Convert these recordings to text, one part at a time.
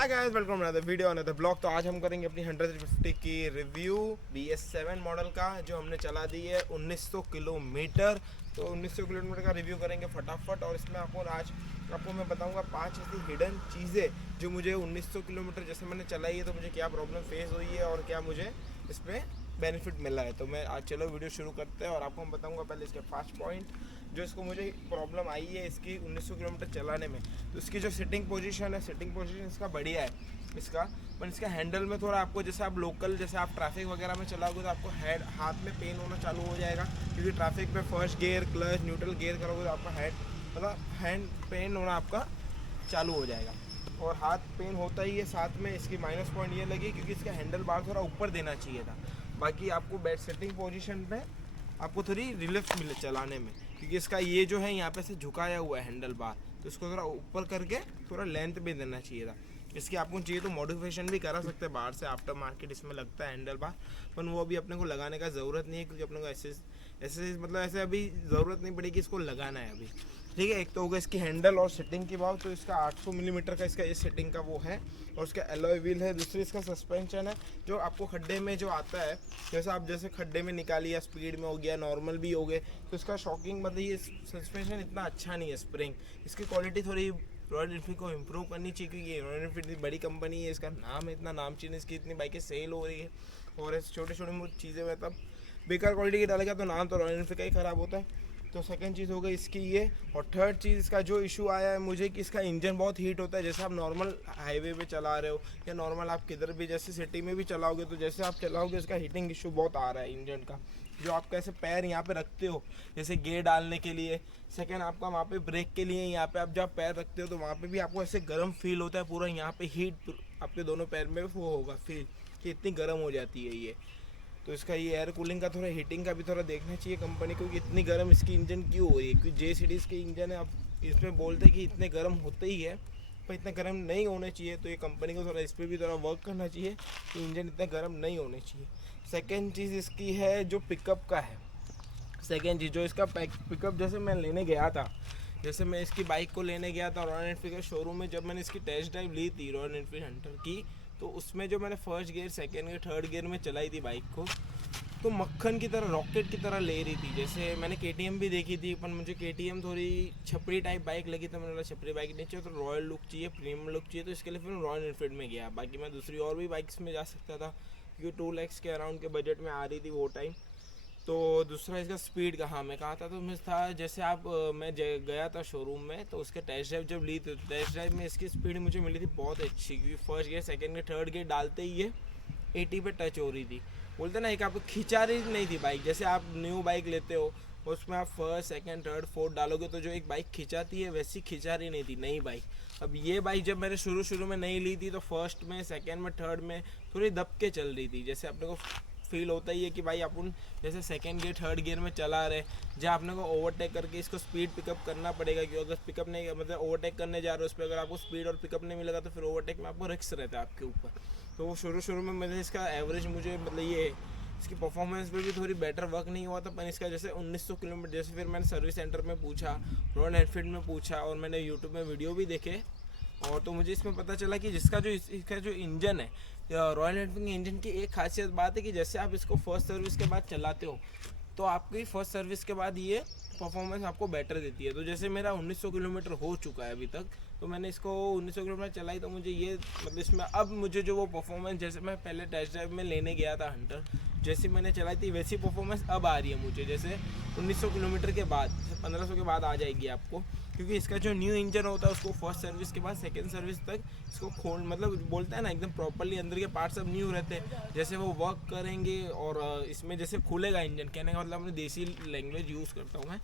Hi guys, welcome to another video another blog. तो आज हम करेंगे अपनी 100 की रिव्यू BS7 मॉडल का, जो हमने चला दी है 1900 किलोमीटर। तो 1900 किलोमीटर का रिव्यू करेंगे फटाफट। और इसमें आपको मैं बताऊंगा 5 ऐसी हिडन चीज़ें जो मुझे 1900 किलोमीटर जैसे मैंने चलाई है तो मुझे क्या प्रॉब्लम फेस हुई है और क्या मुझे इस पर बेनिफिट मिला है। तो मैं आज चलो वीडियो शुरू करते हैं और आपको मैं बताऊंगा पहले इसके 5 पॉइंट जो इसको मुझे प्रॉब्लम आई है इसकी 1900 किलोमीटर चलाने में। तो इसकी जो सिटिंग पोजीशन है, सिटिंग पोजीशन इसका बढ़िया है इसका, पर इसका हैंडल में थोड़ा आपको, जैसे आप लोकल जैसे आप ट्रैफिक वगैरह में चलाओगे तो आपको हाथ में पेन होना चालू हो जाएगा, क्योंकि ट्रैफिक में first gear clutch neutral gear करोगे तो आपका हैंड पेन होना आपका चालू हो जाएगा। और हाथ पेन होता ही है। साथ में इसकी माइनस पॉइंट ये लगी क्योंकि इसका हैंडल बार थोड़ा ऊपर देना चाहिए था। बाकी आपको बेड सेटिंग पोजीशन पे आपको थोड़ी रिलीफ मिले चलाने में, क्योंकि इसका ये जो है यहाँ पे से झुकाया हुआ है हैंडल बार, तो इसको थोड़ा ऊपर करके थोड़ा लेंथ भी देना चाहिए था। इसकी आपको चाहिए तो मॉडिफिकेशन भी करा सकते हैं बाहर से, आफ्टर मार्केट इसमें लगता है हैंडल बार, पर वो अभी अपने को लगाने का ज़रूरत नहीं है, क्योंकि अपने को ऐसे मतलब ऐसे अभी ज़रूरत नहीं पड़ेगी इसको लगाना है अभी। ठीक है, एक तो होगा इसकी हैंडल और सेटिंग की बात। तो इसका 800 मिलीमीटर का इसका इस सेटिंग का वो है, और उसका एलॉय व्हील है। दूसरी इसका सस्पेंशन है, जो आपको खड्डे में जो आता है, जैसे खड्डे में निकालिए, स्पीड में हो गया, नॉर्मल भी हो गए, तो इसका शॉकिंग मतलब ये सस्पेंशन इतना अच्छा नहीं है। स्प्रिंग इसकी क्वालिटी थोड़ी रॉयल एनफील्ड को इम्प्रूव करनी चाहिए, क्योंकि ये रॉयल एनफील्ड बड़ी कंपनी है, इसका नाम है, इतना नाम चाहिए, इसकी इतनी बाइकें सेल हो रही है, और ऐसे छोटे छोटे चीज़ें मतलब बेकार क्वालिटी की डालेगा तो नाम तो रॉयल एनफील्ड का ही ख़राब होता है। तो सेकंड चीज़ हो गई इसकी ये। और थर्ड चीज़ इसका जो इशू आया है मुझे कि इसका इंजन बहुत हीट होता है। जैसे आप नॉर्मल हाईवे पे चला रहे हो या नॉर्मल आप किधर भी जैसे सिटी में भी चलाओगे, तो जैसे आप चलाओगे इसका हीटिंग इशू बहुत आ रहा है इंजन का। जो आप कैसे पैर यहाँ पे रखते हो जैसे गियर डालने के लिए, सेकंड आपका वहाँ पे ब्रेक के लिए यहाँ पे आप जब पैर रखते हो तो वहाँ पे भी आपको ऐसे गर्म फील होता है पूरा, यहाँ पे हीट आपके दोनों पैर में वो होगा फील कि इतनी गर्म हो जाती है ये। तो इसका ये एयर कूलिंग का थोड़ा हीटिंग का भी थोड़ा देखना चाहिए कंपनी को कि इतनी गर्म इसकी इंजन क्यों हो रही है, क्योंकि जे सीरीज़ के इंजन है, अब इसमें बोलते हैं कि इतने गर्म होते ही है, पर इतना गर्म नहीं होने चाहिए। तो ये कंपनी को थोड़ा इस पर भी थोड़ा वर्क करना चाहिए कि इंजन इतना गर्म नहीं होने चाहिए। सेकेंड चीज़ इसकी है जो पिकअप का है। सेकेंड चीज़ जो इसका पिकअप, जैसे मैं लेने गया था, जैसे मैं इसकी बाइक को लेने गया था रॉयल एनफील्ड के शोरूम में, जब मैंने इसकी टेस्ट ड्राइव ली थी रॉयल एनफील्ड हंटर की, तो उसमें जो मैंने first gear second gear third gear में चलाई थी बाइक को, तो मक्खन की तरह रॉकेट की तरह ले रही थी। जैसे मैंने KTM भी देखी थी, पर मुझे KTM थोड़ी छपरी टाइप बाइक लगी, तो मैंने बोला छपरी बाइक नहीं चाहिए, तो रॉयल लुक चाहिए, प्रीमियम लुक चाहिए, तो इसके लिए फिर रॉयल एनफील्ड में गया। बाकी मैं दूसरी और भी बाइक्स में जा सकता था, क्योंकि 2 लाख के अराउंड के बजट में आ रही थी वो टाइम। तो दूसरा इसका स्पीड का, हाँ मैं कहा था तो मैं था, जैसे आप मैं गया था शोरूम में, तो उसके टेस्ट ड्राइव जब ली थी, तो टेस्ट ड्राइव में इसकी स्पीड मुझे मिली थी बहुत अच्छी, क्योंकि first gear second gear third gear डालते ही ये 80 पे टच हो रही थी। बोलते ना एक आपको खिंचा रही नहीं थी बाइक, जैसे आप न्यू बाइक लेते हो उसमें आप फर्स्ट सेकंड थर्ड फोर्थ डालोगे तो जो एक बाइक खिंचाती है वैसी खिंचा रही नहीं थी नई बाइक। अब ये बाइक जब मैंने शुरू में नहीं ली थी तो फर्स्ट में सेकंड में थर्ड में थोड़ी दब के चल रही थी। जैसे अपने को फील होता ही है कि भाई अपन जैसे सेकंड गियर थर्ड गियर में चला रहे, जहाँ आपने को ओवरटेक करके इसको स्पीड पिकअप करना पड़ेगा, क्योंकि अगर पिकअप नहीं मतलब ओवरटेक करने जा रहे हो उस पर अगर आपको स्पीड और पिकअप नहीं मिलेगा तो फिर ओवरटेक में आपको रिस्क रहता है आपके ऊपर। तो वो शुरू में मैंने इसका एवरेज मुझे मतलब ये इसकी परफॉर्मेंस पे भी थोड़ी बेटर वर्क नहीं हुआ था। पर इसका जैसे 1900 किलोमीटर, जैसे फिर मैंने सर्विस सेंटर में पूछा, रॉयल एनफील्ड में पूछा, और मैंने यूट्यूब में वीडियो भी देखे, और तो मुझे इसमें पता चला कि इसका जो इंजन है रॉयल एनफील्ड के इंजन की एक खासियत बात है कि जैसे आप इसको फर्स्ट सर्विस के बाद चलाते हो तो आपकी फर्स्ट सर्विस के बाद ये परफॉर्मेंस आपको बेटर देती है। तो जैसे मेरा 1900 किलोमीटर हो चुका है अभी तक, तो मैंने इसको 1900 किलोमीटर चलाई, तो मुझे ये मतलब इसमें अब मुझे जो वो परफॉर्मेंस जैसे मैं पहले टेस्ट ड्राइव में लेने गया था हंटर, जैसी मैंने चलाई थी वैसी परफॉर्मेंस अब आ रही है मुझे, जैसे 1900 किलोमीटर के बाद, 1500 के बाद आ जाएगी आपको, क्योंकि इसका जो न्यू इंजन होता है उसको फर्स्ट सर्विस के बाद सेकंड सर्विस तक इसको खोल मतलब बोलते हैं ना एकदम प्रॉपरली अंदर के पार्ट सब न्यू रहते हैं, जैसे वो वर्क करेंगे। और इसमें जैसे खुलेगा इंजन, कहने का मतलब अपनी देसी लैंग्वेज यूज़ करता हूँ मैं,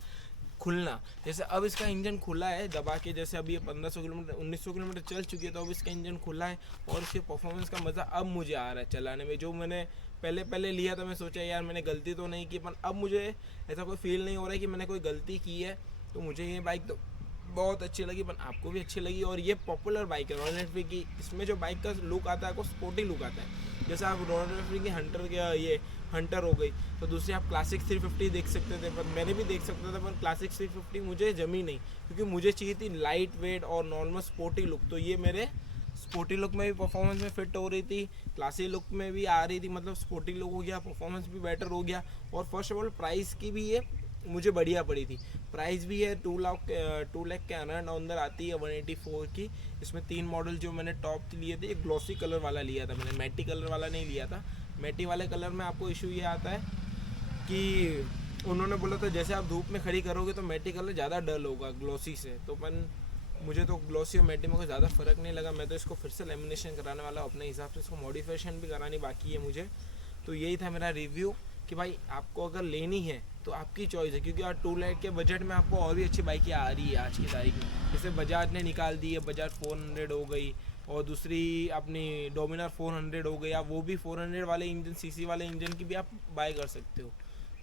खुलना। जैसे अब इसका इंजन खुला है दबा के, जैसे अभी ये 1500 किलोमीटर 1900 किलोमीटर चल चुकी है, तो अब इसका इंजन खुला है और इसके परफॉर्मेंस का मज़ा अब मुझे आ रहा है चलाने में। जो मैंने पहले लिया था मैं सोचा यार मैंने गलती तो नहीं की, पर अब मुझे ऐसा कोई फील नहीं हो रहा है कि मैंने कोई गलती की है। तो मुझे ये बाइक तो बहुत अच्छी लगी, पर आपको भी अच्छी लगी। और ये पॉपुलर बाइक है रॉयल एनफील्ड की, इसमें जो बाइक का लुक आता है आपको स्पोर्टी लुक आता है। जैसे आप रॉयल एनफील्ड की हंटर के ये हंटर हो गई, तो दूसरी आप क्लासिक 350 देख सकते थे, पर मैंने भी देख सकता था, पर क्लासिक 350 मुझे जमी नहीं, क्योंकि मुझे चाहिए थी लाइट वेट और नॉर्मल स्पोर्टी लुक। तो ये मेरे स्पोर्टी लुक में भी परफॉर्मेंस में फिट हो रही थी, क्लासी लुक में भी आ रही थी, मतलब स्पोर्टी लुक हो गया, परफॉर्मेंस भी बेटर हो गया। और फर्स्ट ऑफ ऑल प्राइस की भी ये मुझे बढ़िया पड़ी थी। प्राइस भी है 2 लाख के अंदर आती है 184 की। इसमें 3 मॉडल जो मैंने टॉप लिए थे, एक ग्लॉसी कलर वाला लिया था मैंने, मैटी कलर वाला नहीं लिया था। मैटी वाले कलर में आपको इशू ये आता है कि उन्होंने बोला था जैसे आप धूप में खड़ी करोगे तो मैटी कलर ज़्यादा डल होगा ग्लॉसी से, तो मुझे तो ग्लॉसी और मैटी में कोई ज़्यादा फ़र्क नहीं लगा। मैं तो इसको फिर से लेमिनेशन कराने वाला हूँ अपने हिसाब से, इसको मॉडिफिकेशन भी करानी बाकी है मुझे। तो यही था मेरा रिव्यू कि भाई आपको अगर लेनी है तो आपकी चॉइस है, क्योंकि यार 2 लाख के बजट में आपको और भी अच्छी बाइकें आ रही है आज की तारीख में। जैसे बजाज ने निकाल दी है, बजाज 400 हो गई, और दूसरी अपनी डोमिनार 400 हो गई। आप वो भी 400 वाले इंजन, सीसी वाले इंजन की भी आप बाय कर सकते हो।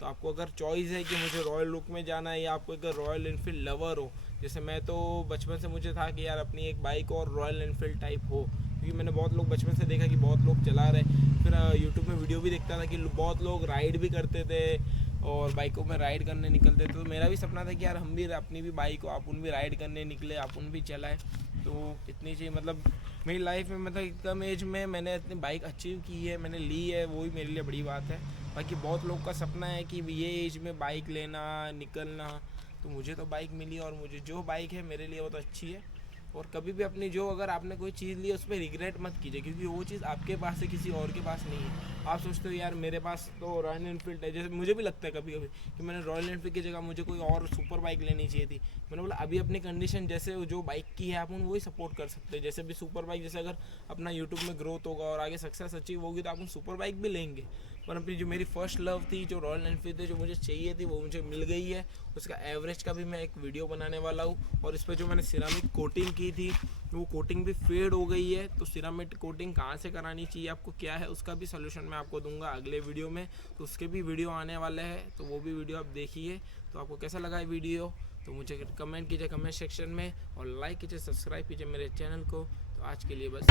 तो आपको अगर चॉइस है कि मुझे रॉयल लुक में जाना है, या आपको अगर रॉयल इनफील्ड लवर हो, जैसे मैं तो बचपन से मुझे था कि यार अपनी एक बाइक और रॉयल इनफील्ड टाइप हो, क्योंकि मैंने बहुत लोग बचपन से देखा कि बहुत लोग चला रहे। फिर यूट्यूब में वीडियो भी देखता था कि बहुत लोग राइड भी करते थे और बाइकों में राइड करने निकलते थे। तो मेरा भी सपना था कि यार हम भी अपनी भी बाइक हो, अपन भी राइड करने निकले, अपन भी चलाए। तो इतनी चीज़ मतलब मेरी लाइफ में, मतलब कम एज में मैंने इतनी बाइक अचीव की है, मैंने ली है, वो ही मेरे लिए बड़ी बात है। बाकी बहुत लोग का सपना है कि ये एज में बाइक लेना, निकलना। तो मुझे तो बाइक मिली, और मुझे जो बाइक है मेरे लिए वो तो अच्छी है। और कभी भी अपनी जो, अगर आपने कोई चीज़ ली उस पर रिग्रेट मत कीजिए, क्योंकि वो चीज़ आपके पास है, किसी और के पास नहीं है। आप सोचते हो यार मेरे पास तो रॉयल एनफील्ड है, जैसे मुझे भी लगता है कभी कभी कि मैंने रॉयल एनफील्ड की जगह मुझे कोई और सुपर बाइक लेनी चाहिए थी। मैंने बोला अभी अपनी कंडीशन जैसे जो बाइक की है अपन वही सपोर्ट कर सकते हैं। जैसे भी सुपर बाइक, जैसे अगर अपना यूट्यूब में ग्रोथ होगा और आगे सक्सेस अचीव होगी तो अपन सुपर बाइक भी लेंगे। पर अपनी जो मेरी फर्स्ट लव थी, जो रॉयल एनफील्ड थी, जो मुझे चाहिए थी, वो मुझे मिल गई है। उसका एवरेज का भी मैं एक वीडियो बनाने वाला हूँ। और इस पर जो मैंने सिरामिक कोटिंग की थी, वो कोटिंग भी फेड हो गई है। तो सिरामिक कोटिंग कहाँ से करानी चाहिए, आपको क्या है, उसका भी सोल्यूशन मैं आपको दूंगा अगले वीडियो में। तो उसके भी वीडियो आने वाले हैं, तो वो भी वीडियो आप देखिए। तो आपको कैसा लगा ये वीडियो, तो मुझे कमेंट कीजिए कमेंट सेक्शन में, और लाइक कीजिए, सब्सक्राइब कीजिए मेरे चैनल को। तो आज के लिए बस।